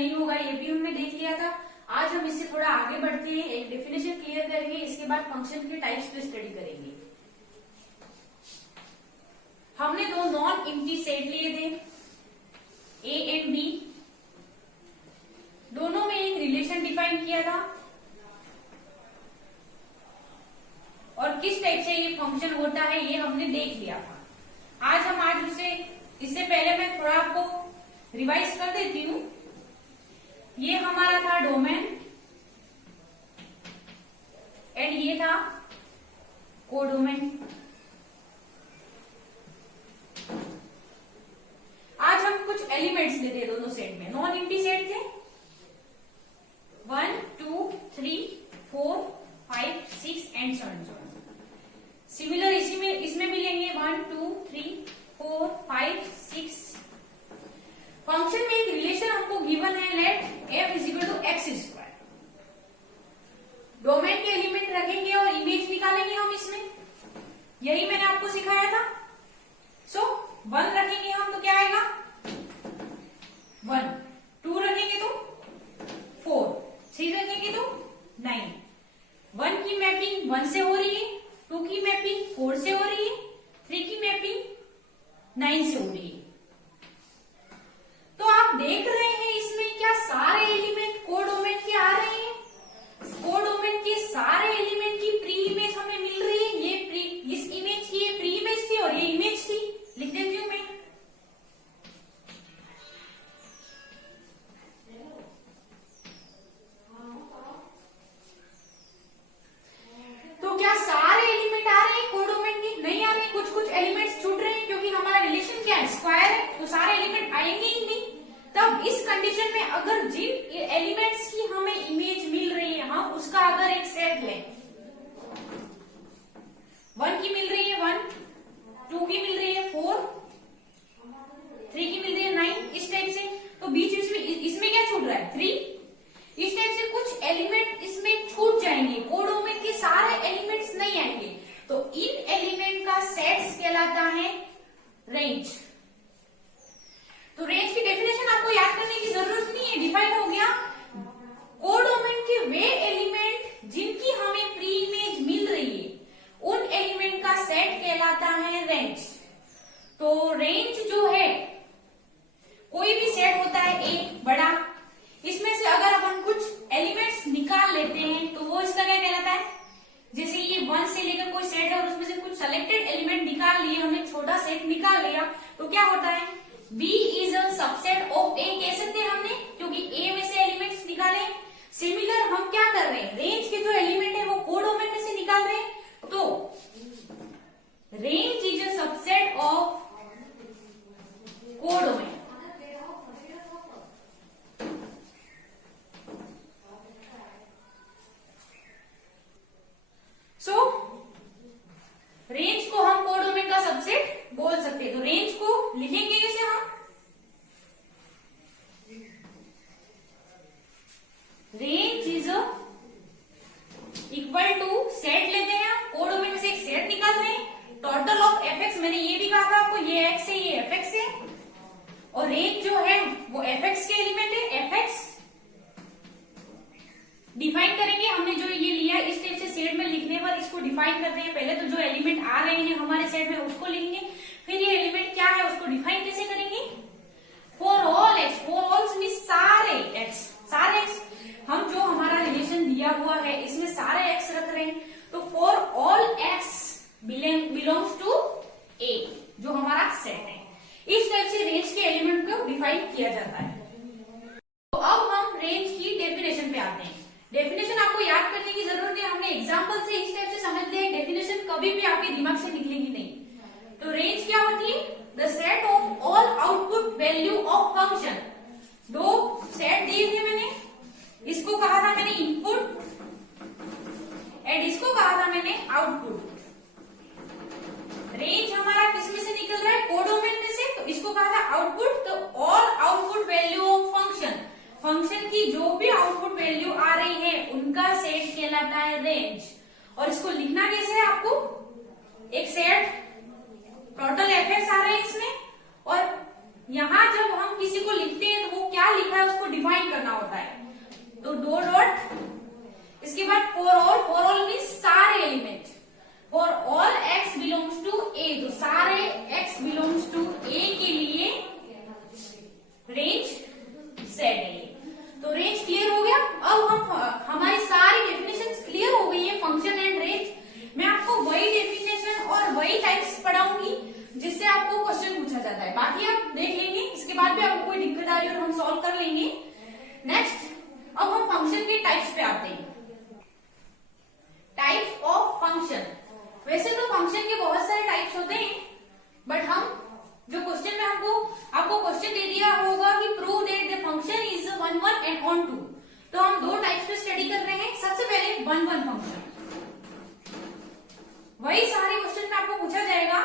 नहीं होगा ये भी हमने देख लिया था। आज हम इससे थोड़ा आगे बढ़ते हैं, एक डेफिनेशन क्लियर करेंगे, इसके बाद फंक्शन के टाइप्स पे स्टडी करेंगे। हमने दो नॉन एम्प्टी सेट लिए थे ए एंड बी, दोनों में एक रिलेशन डिफाइन किया था और किस टाइप से ये फंक्शन होता है ये हमने देख लिया था। आज उसे, इससे पहले मैं थोड़ा आपको रिवाइज कर देती हूँ। ये हमारा था डोमेन एंड ये था कोडोमेन। आज हम कुछ एलिमेंट्स लेते हैं दोनों सेट में, नॉन एम्प्टी सेट थे 1 2 3 4 5 6 एंड सो ऑन। सिमिलर इसमें भी लेंगे 1 2 3 4 5 6। फंक्शन में एक रिलेशन हमको गिवन है, let f is equal to x square. Domain के एलिमेंट रखेंगे और इमेज निकालेंगे हम इसमें, यही मैंने आपको सिखाया था। सो 1 रखेंगे हम तो क्या आएगा 1, 2 रखेंगे तो 4, 3 रखेंगे तो 9। 1 की मैपिंग 1 से हो रही है, 2 की मैपिंग 4 से हो रही है, 3 की मैपिंग 9 से हो रही है। तो आप देख रहे हैं इसमें क्या सारे एलिमेंट कोडोमेन के आ रहे हैं। कोडोमेन के सारे एलिमेंट की प्री इमेज हमें मिल रही है। ये प्री, इस इमेज की ये प्री इमेज थी और ये इमेज थी, लिख देती हूं मैं। तो क्या सारे एलिमेंट आ रहे हैं कोडोमेन के? नहीं आ रहे, कुछ एलिमेंट्स छूट रहे हैं क्योंकि हमारा रिलेशन क्या है स्क्वायर है, तो सारे एलिमेंट आएंगे ही नहीं। तब इस कंडीशन में अगर जिन एलिमेंट्स की हमें इमेज मिल रही है, हम उसका अगर एक सेट लें, 1 की मिल रही है 1, 2 की मिल रही है 4, 3 की मिल रही है 9, इस टाइप से, तो बीच इसमें क्या छूट रहा है 3। इस टाइप से कुछ एलिमेंट इसमें छूट जाएंगे, कोडोमेन के सारे एलिमेंट्स नहीं आएंगे, तो इन एलिमेंट का सेट्स कहलाता है रेंज। तो रेंज की डेफिनेशन आपको याद करने की जरूरत नहीं है, डिफाइन हो गया। कोडोमेन के वे एलिमेंट जिनकी हमें प्री इमेज मिल रही है, उन एलिमेंट का सेट कहलाता है रेंज। तो रेंज जो है, कोई भी सेट होता है एक बड़ा, इसमें से अगर अपन कुछ एलिमेंट्स निकाल लेते हैं तो वो इसका क्या कहलाता है। जैसे ये 1 से लेकर कोई सेट है और उसमें से कुछ सेलेक्टेड एलिमेंट निकाल लिए, हमने छोटा सेट निकाल लिया, तो क्या होता है B is a subset of A कह सकते हैं हमने, क्योंकि A में से एलिमेंट्स निकाले। सिमिलर हम क्या कर रहे हैं, रेंज के जो एलिमेंट है वो कोडोमेन में से निकाल रहे हैं, तो range is a subset of codomain. So range को हम कोडोमेन का सबसेट बोल सकते हैं। तो रेंज को लिखेंगे जैसे हम, range is equal to, set लेते हैं, कोडोमेन में से एक सेट निकाल रहे हैं, टोटल ऑफ fx, मैंने ये भी कहा था आपको, ये x है ये fx है, और रेंज जो है वो fx के एलिमेंट है, fx डिफाइन करेंगे। हमने जो ये लिया इस टाइप से सेट में लिखने पर इसको डिफाइन करते हैं। पहले तो जो एलिमेंट आ रहे हैं हमारे सेट में उसको लिखेंगे, फिर ये एलिमेंट क्या है उसको डिफाइन कैसे करेंगे। For all x, for all mean सारे एक्स, सारे एक्स, हम जो हमारा रिलेशन दिया हुआ है इसमें सारे एक्स रख रहे हैं, तो for all X belongs to A, जो हमारा सेट है। इस टाइप से रेंज के एलिमेंट को डिफाइन किया जाता है। तो अब हम रेंज की डेफिनेशन पे आते हैं। डेफिनेशन आपको याद करने की जरूरत है, हमने एग्जांपल से इस टाइप से समझ लिया है, डेफिनेशन कभी भी आपके दिमाग से निकलेगी नहीं। तो रेंज क्या होती है, the set of all output value of function. दो सेट दिए थे मैंने, इसको कहा था मैंने इनपुट एंड इसको कहा था मैंने आउटपुट। रेंज हमारा किसमें से निकल रहा है, कोडोमेन में से, तो इसको कहा था आउटपुट। तो all output value of function, function की जो भी आउटपुट वैल्यू आ रही है उनका सेट कहलाता है रेंज। और इसको लिखना कैसे है आपको, एक सेट टोटल fx आ रहे हैं इसमें, और यहाँ जब हम किसी को लिखते हैं तो वो क्या लिखा है उसको डिफाइन करना होता है। तो दो डॉट, इसके बाद फॉर ऑल मीन्स सारे element, for all x belongs to a, तो सारे x बिलोंग्स टू a के लिए रेंज सेट है। तो रेंज क्लियर हो गया। अब हम हमारी सारी डेफिनेशन क्लियर हो गई है फंक्शन एंड रेंज। मैं आपको वही डेफिनेशन और वही टाइप्स पढ़ाऊंगी जिससे आपको क्वेश्चन पूछा जाता है, बाकी आप देख लेंगे। इसके बाद भी आपको कोई दिक्कत आ रही है और हम सॉल्व कर लेंगे। नेक्स्ट अब हम फंक्शन के टाइप्स पे आते हैं। Types of function. वैसे तो फंक्शन के बहुत सारे टाइप्स होते हैं, बट हम जो क्वेश्चन में आपको क्वेश्चन दे दिया होगा कि prove that the function is one one and onto, तो हम दो टाइप्स पे स्टडी कर रहे हैं। सबसे पहले वन वन फंक्शन, वही सारे क्वेश्चन में आपको पूछा जाएगा।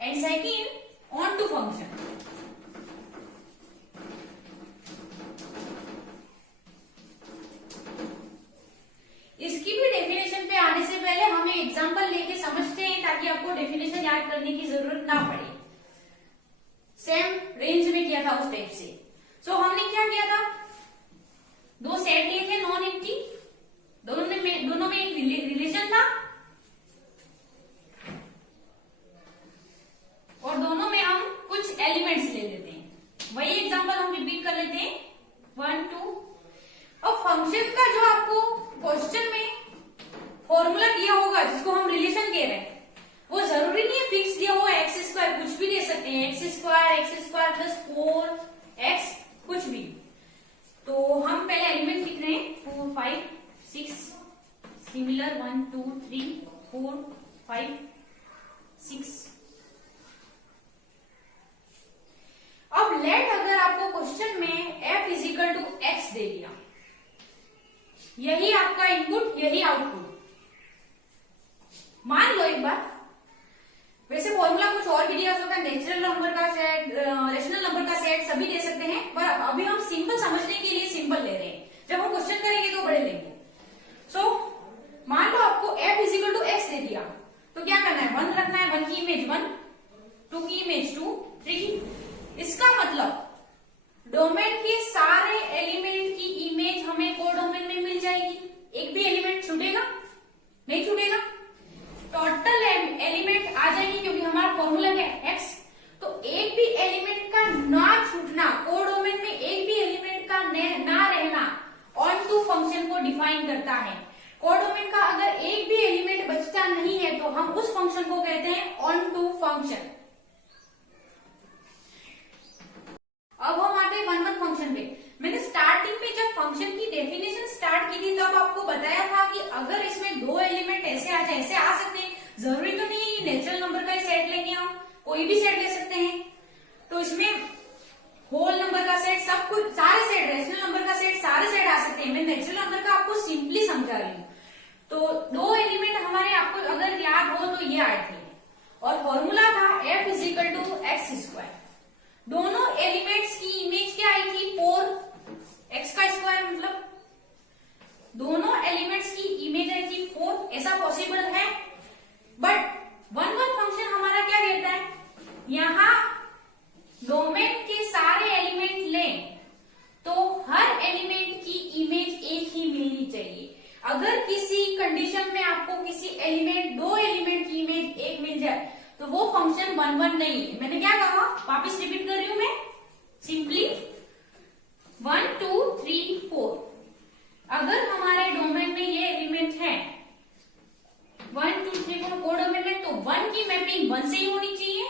And second onto function. इसकी भी डेफिनेशन पे आने से पहले हम एक एग्जांपल लेके समझते हैं ताकि आपको डेफिनेशन याद करने की जरूरत ना पड़े। सेम रेंज में किया था उस टाइप से। सो हमने क्या किया था, दो सेट लिए थे नॉन एम्प्टी, दोनों में एक रिलेशन था और दोनों में हम कुछ एलिमेंट्स ले लेते हैं। वही एग्जांपल हम रिपीट कर लेते हैं 1 2। अब फंक्शन का जो आपको क्वेश्चन में फॉर्मूला दिया होगा जिसको हम रिलेशन कह रहे हैं, वो जरूरी नहीं है फिक्स दिया हुआ एक्स स्क्वायर, कुछ भी दे सकते हैं, एक्स स्क्वायर प्लस 4x कुछ भी। तो हम पहले एलिमेंट लिख रहे हैं 4 5 6, सिमिलर 1 2 3 4 5 6। अब लेट अगर आपको क्वेश्चन में f is equal to X दे दिया, यही आपका इनपुट यही आउटपुट, मान लो एक बार। वैसे फॉर्मूला कुछ और भी दिया सकता है, नेचुरल नंबर का सेट, रेशनल नंबर का सेट सभी दे सकते हैं, पर अभी हम सिंपल समझने के लिए सिंपल ले रहे हैं। जब हम क्वेश्चन करेंगे तो बड़े लेंगे। सो मान लो आपको f is equal to X दे दिया, तो क्या करना है, 1 रखना है, 1 की इमेज 1, 2 की इमेज 2, 3 की। इसका मतलब डोमेन के सारे एलिमेंट की इमेज हमें कोडोमेन में मिल जाएगी। एक भी एलिमेंट छूटेगा नहीं, छूटेगा, टोटल एलिमेंट आ जाएंगे क्योंकि हमारा फॉर्मूला क्या है एक्स। तो एक भी एलिमेंट का ना छूटना, कोडोमेन में एक भी एलिमेंट का ना रहना ऑन टू फंक्शन को डिफाइन करता है। कोडोमेन का अगर एक भी एलिमेंट बचता नहीं है तो हम उस फंक्शन को कहते हैं ऑन टू फंक्शन। अब हम आते हैं वन वन फंक्शन पे। मैंने स्टार्टिंग में जब फंक्शन की डेफिनेशन स्टार्ट की थी तब आपको बताया था कि अगर इसमें दो एलिमेंट ऐसे आ जाए, ऐसे आ सकते हैं, जरूरी तो नहीं है नेचुरल नंबर का ही सेट लेंगे, हम कोई भी सेट ले सकते हैं। तो इसमें होल नंबर का सेट, सब कुछ, सारे सेट, रेशनल नंबर का सेट, सारे सेट आ सकते हैं। मैं नेचुरल नंबर का आपको सिंपली समझा रही हूँ। तो दो एलिमेंट हमारे आपको अगर याद हो तो ये आए थे और फॉर्मूला था f is equal to x square. दोनों एलिमेंट्स की इमेज क्या आई थी 4, x का स्क्वायर मतलब दोनों एलिमेंट्स की इमेज आई थी 4। ऐसा पॉसिबल है, बट वन वन फंक्शन हमारा क्या कहता है, यहां डोमेन के सारे एलिमेंट लें तो हर एलिमेंट की इमेज एक ही मिलनी चाहिए। अगर किसी कंडीशन में आपको किसी एलिमेंट, दो एलिमेंट की इमेज एक मिल जाए तो वो फंक्शन वन वन नहीं है। मैंने क्या कहा, वापिस रिपीट कर रही हूं मैं सिंपली 1 2 3 4। अगर हमारे डोमेन में ये एलिमेंट है 1 2 3 4 कोडोमेन में, तो 1 की मैपिंग 1 से ही होनी चाहिए,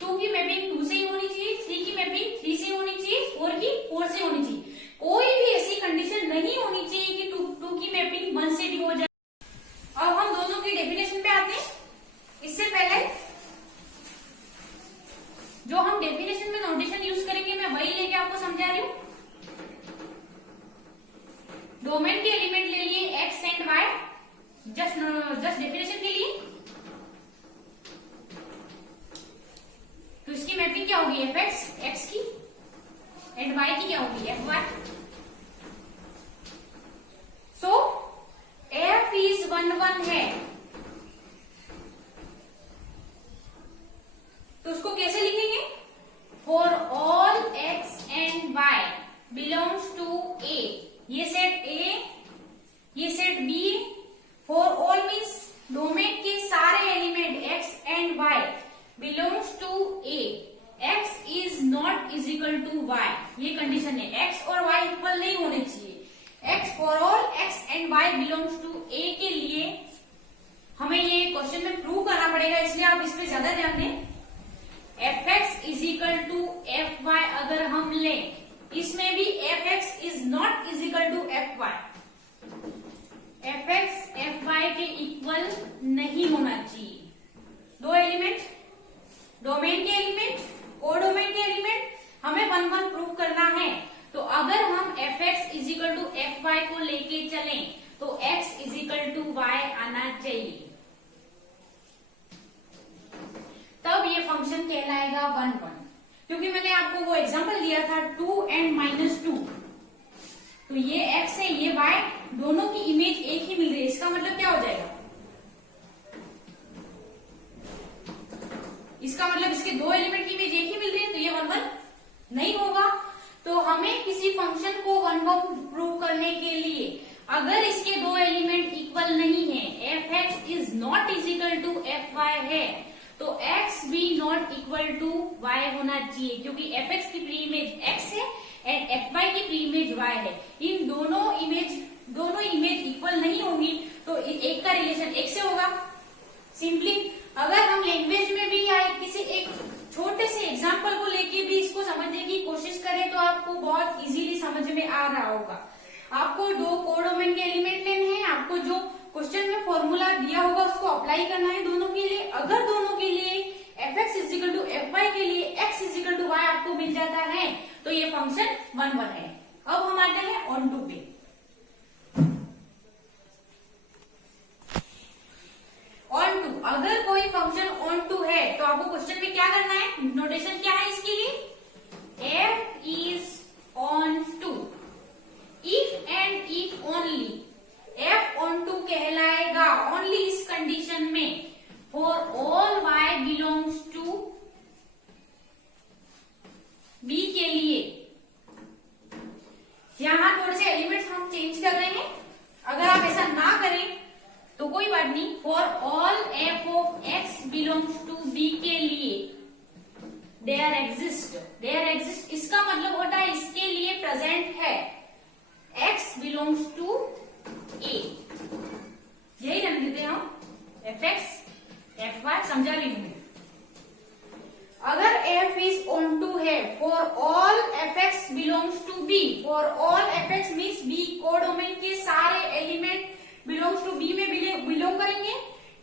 2 की मैपिंग 2 से ही होनी चाहिए, 3 की मैपिंग 3 से होनी चाहिए, 4 की 4 से होनी चाहिए। कोई भी ऐसी कंडीशन नहीं होनी चाहिए कि 2 की मैपिंग 1 से भी हो जाए। अब हम दोनों की डेफिनेशन पे आते हैं। इससे पहले जो हम डेफिनेशन में नोटेशन यूज करेंगे मैं वही लेके आपको समझा रही हूं। डोमेन के एलिमेंट ले लिए x and y, just definition के लिए। तो इसकी मैपिंग क्या होगी, fx x की, एंड y की क्या होगी, fy। सो f इज 1 1 है बिलोंग्स टू ए, ये सेट ए, ये set B, for all means domain के सारे element X and Y belongs to A, X is not is equal to Y, ये कंडीशन है, एक्स और वाई इक्वल नहीं होने चाहिए। X for all X and Y belongs to A के लिए हमें ये क्वेश्चन में प्रूव करना पड़ेगा, इसलिए आप इस पे ज्यादा ध्यान दें। F x is equal to F y अगर हम लें, इसमें भी f x is not is equal to F y, f x f y के इक्वल नहीं होना चाहिए। दो एलिमेंट, डोमेन के एलिमेंट, कोडोमेन के एलिमेंट, हमें वन वन प्रूव करना है। तो अगर हम f x is equal to F y को लेके चलें तो x is equal to y आना चाहिए, तब ये फंक्शन कहलाएगा वन वन। क्योंकि मैंने आपको वो एग्जांपल दिया था 2 and -2, तो ये x है ये y, दोनों की इमेज एक ही मिल रही है, इसका मतलब क्या हो जाएगा, इसका मतलब इसके दो एलिमेंट की इमेज एक ही मिल रही है, तो ये वन वन नहीं होगा। तो हमें किसी फंक्शन को वन वन प्रूव करने के लिए अगर इसके दो एलिमेंट इक्वल नहीं है, f x is not is equal to F y है, तो x भी नॉट इक्वल टू y होना चाहिए, क्योंकि एफ एक्स की प्री इमेज x है एंड एफ वाई की प्री इमेज y है। इन दोनों इमेज इक्वल नहीं होंगी, तो एक का रिलेशन एक से होगा। सिंपली अगर हम लैंग्वेज में भी या किसी एक छोटे से एग्जाम्पल को लेके भी इसको समझने की कोशिश करें तो आपको बहुत इजीली समझ में आ रहा होगा। आपको दो कोडोमेन के एलिमेंट लेने हैं, आपको जो क्वेश्चन में फॉर्मूला दिया होगा उसको अप्लाई करना है दोनों के लिए। अगर दोनों के लिए f x is equal to F y के लिए x is equal to y आपको मिल जाता है तो ये फंक्शन वन वन है। अब हम आते हैं ऑन टू पे। ऑन टू, अगर कोई फंक्शन ऑन टू है तो आपको क्वेश्चन में क्या करना है, नोटेशन क्या है इसके लिए, f is onto, if and if only f onto कहलाएगा ओनली इस कंडीशन में, for all y belongs to B के लिए। यहां थोड़े से एलिमेंट्स हम चेंज कर रहे हैं, अगर आप ऐसा ना करें तो कोई बात नहीं। For all f of x belongs to B के लिए देयर एग्जिस्ट, इसका मतलब होता है इसके लिए प्रेजेंट है एक्स बिलोंग्स टू ए, यही रख देते हैं हम एफ एक्स एफ वाई, समझा रही हूं। अगर एफ इज ऑन टू है, for all f x belongs to B, for all f x means B codomain के सारे एलिमेंट बिलोंग्स टू बी में बिलोंग करेंगे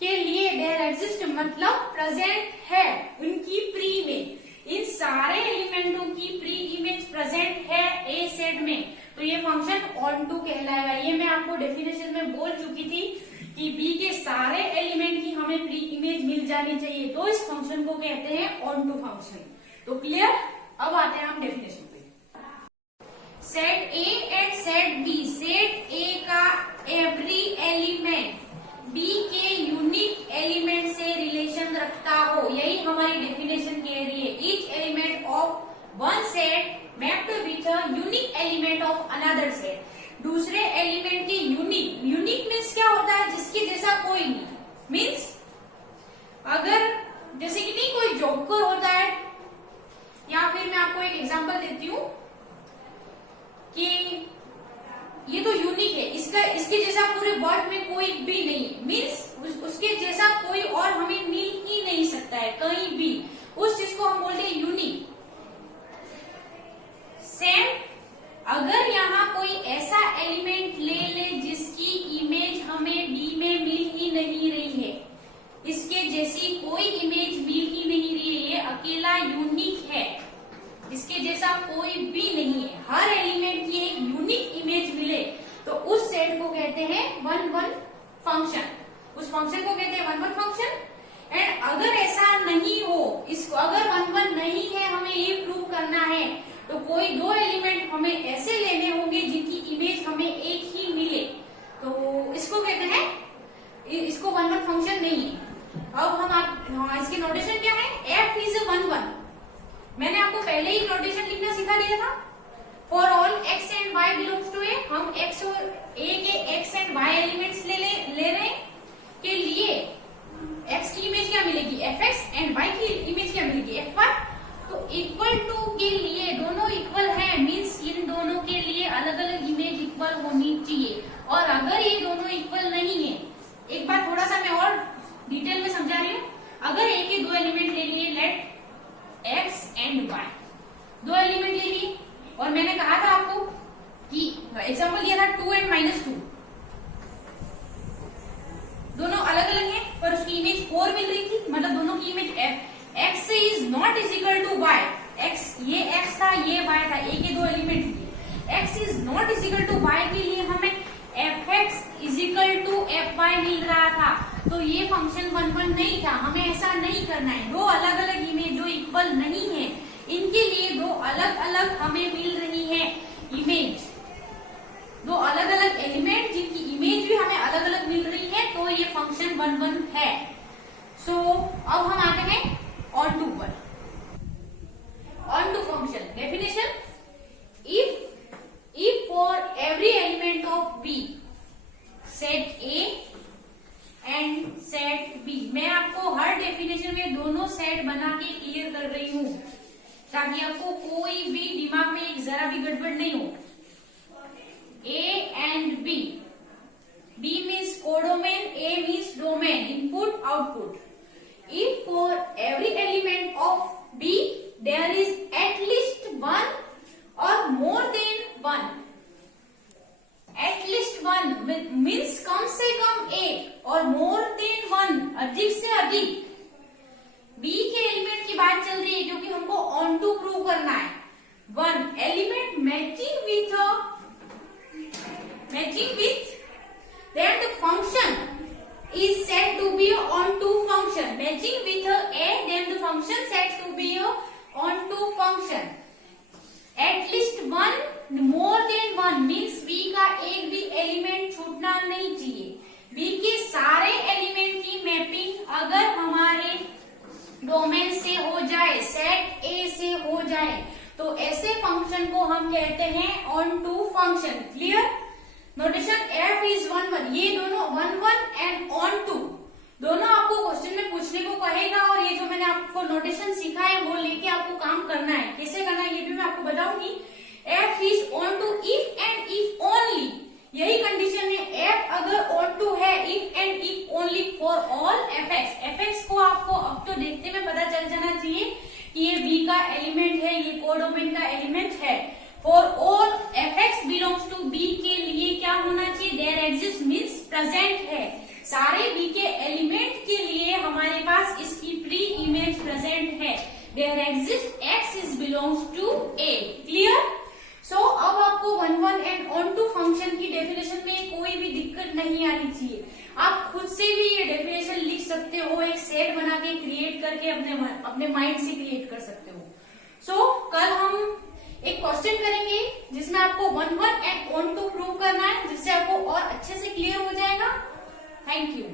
के लिए देयर एग्जिस्ट मतलब प्रेजेंट है उनकी प्री इमेज, इन सारे एलिमेंटों की प्री इमेज प्रेजेंट है ए सेट में, तो ये फंक्शन ऑन टू कहलाएगा। ये मैं आपको डेफिनेशन में बोल चुकी थी कि बी के सारे एलिमेंट की हमें प्री इमेज मिल जानी चाहिए, तो इस फंक्शन को कहते हैं ऑन टू फंक्शन। तो क्लियर, अब आते हैं हम डेफिनेशन पे। Set A and set B, set A का एवरी एलिमेंट बी के यूनिक एलिमेंट से रिलेशन रखता हो, यही हमारी डेफिनेशन कह रही है। Each element of one set mapped with a unique element of another set, दूसरे एलिमेंट के यूनिक, यूनिक मीन्स क्या होता है, जिसके जैसा कोई नहीं, मीन्स अगर जैसे कि नहीं कोई जोकर होता है, या फिर मैं आपको एक एग्जांपल देती हूँ कि ये तो यूनिक है, इसके जैसा पूरे वर्ल्ड में कोई भी नहीं, मीन्स उसके जैसा कोई और हमें मिल ही नहीं सकता है कहीं भी, उस चीज को हम बोलते हैं यूनिक। सेम अगर यहाँ कोई ऐसा एलिमेंट ले ले जिसकी इमेज हमें बी में मिल ही नहीं रही है, इसके जैसी कोई इमेज मिल ही नहीं रही है, ये अकेला यूनिक है, इसके जैसा कोई भी नहीं है, हर एलिमेंट की एक यूनिक इमेज मिले तो उस सेट को कहते हैं वन वन फंक्शन, उस फंक्शन को कहते हैं वन वन फंक्शन। एंड अगर ऐसा नहीं हो, इसको अगर वन वन नहीं है, हमें ये प्रूव करना है, तो कोई दो एलिमेंट हमें ऐसे लेने होंगे जिनकी इमेज हमें एक ही मिले, तो इसको कहते हैं, इसको वन वन फंक्शन नहीं है। अब इसकी नोटेशन क्या है, एफ इज वन वन, मैंने आपको पहले ही नोटेशन लिखना सिखा दिया था, फॉर ऑल हम एक्स और ए के एक्स एंड वाई एलिमेंट्स ले रहे हैं के लिए एक्स की इमेज क्या मिलेगी एफ एक्स एंड वाई की इमेज क्या मिलेगी एफ वाई। तो इक्वल टू के लिए दोनों इक्वल है मीन्स इन दोनों के लिए अलग अलग इमेज इक्वल होनी चाहिए। और अगर ये दोनों इक्वल नहीं है, एक बार थोड़ा सा मैं और डिटेल में समझा रही हूँ। अगर ए के दो एलिमेंट ले लिए लेट एक्स एंड वाई, दो एलिमेंट ले लिए और मैंने कहा था आपको कि एग्जांपल दिया था 2 एंड -2, दोनों अलग अलग हैं पर उसकी इमेज 4 मिल रही थी, मतलब दोनों की image X is not is equal to Y. X ये एक्स था ये वाई था, ए के दो एलिमेंट थे। X is not is equal to Y के लिए हमें F x is equal to F Y मिल रहा था। तो ये फंक्शन 1 1 नहीं था, हमें ऐसा नहीं करना है। दो अलग अलग इमेज जो इक्वल नहीं है इनके लिए दो अलग अलग हमें मिल रही है इमेज, दो अलग अलग एलिमेंट जिनकी इमेज भी हमें अलग अलग मिल रही है, तो ये फंक्शन 1 1 है। सो अब हम आते हैं ऑन टू पर। Onto function definition, if for every element of B set A and set B, मैं आपको हर डेफिनेशन में दोनों सेट बना के क्लियर कर रही हूँ ताकि आपको कोई भी दिमाग में एक जरा भी गड़बड़ नहीं हो। A and B, B means codomain, A means domain, input output. If for every element of B there is at least one or more than one, at least one means कम से कम एक और more than one अधिक से अधिक। B के element की बात चल रही है क्योंकि हमको ऑन टू प्रूव करना है। One element matching with then the function is said to be a onto function. Matching with A then the function said to be a onto function. At least one, more than one means B का एक भी element छूटना नहीं चाहिए। B के सारे element की mapping अगर हमारे डोमेन से हो जाए, सेट A से हो जाए, तो ऐसे फंक्शन को हम कहते हैं onto function. Clear? Notation F is 1 1, ये दोनों 1 1 एंड ऑन टू दोनों आपको क्वेश्चन में पूछने को कहेगा। और ये जो मैंने आपको नोटेशन सिखा है वो लेके आपको काम करना है। कैसे करना है ये भी मैं आपको बताऊंगी। F is onto if and if only, यही कंडीशन है। F अगर ऑन टू है if and if only for all fx को आपको अब तो देखते में पता चल जाना चाहिए कि ये B का एलिमेंट है, ये कोडोमेन का एलिमेंट है। For all fx belongs to B के लिए क्या होना चाहिए, देयर एग्जिस्ट मीन्स प्रेजेंट है। सारे B के एलिमेंट के लिए हमारे पास इसकी प्री इमेज प्रेजेंट है। There exist x is belongs to A। Clear? So अब आपको 1 1 एंड ऑन टू फंक्शन की डेफिनेशन में कोई भी दिक्कत नहीं आनी चाहिए। आप खुद से भी ये डेफिनेशन लिख सकते हो, एक सेट बना के क्रिएट करके अपने माइंड से क्रिएट कर सकते हो। सो कल हम एक क्वेश्चन करेंगे जिसमें आपको 1 1 एंड ऑन टू प्रूव करना है, जिससे आपको और अच्छे से क्लियर हो जाएगा। Thank you.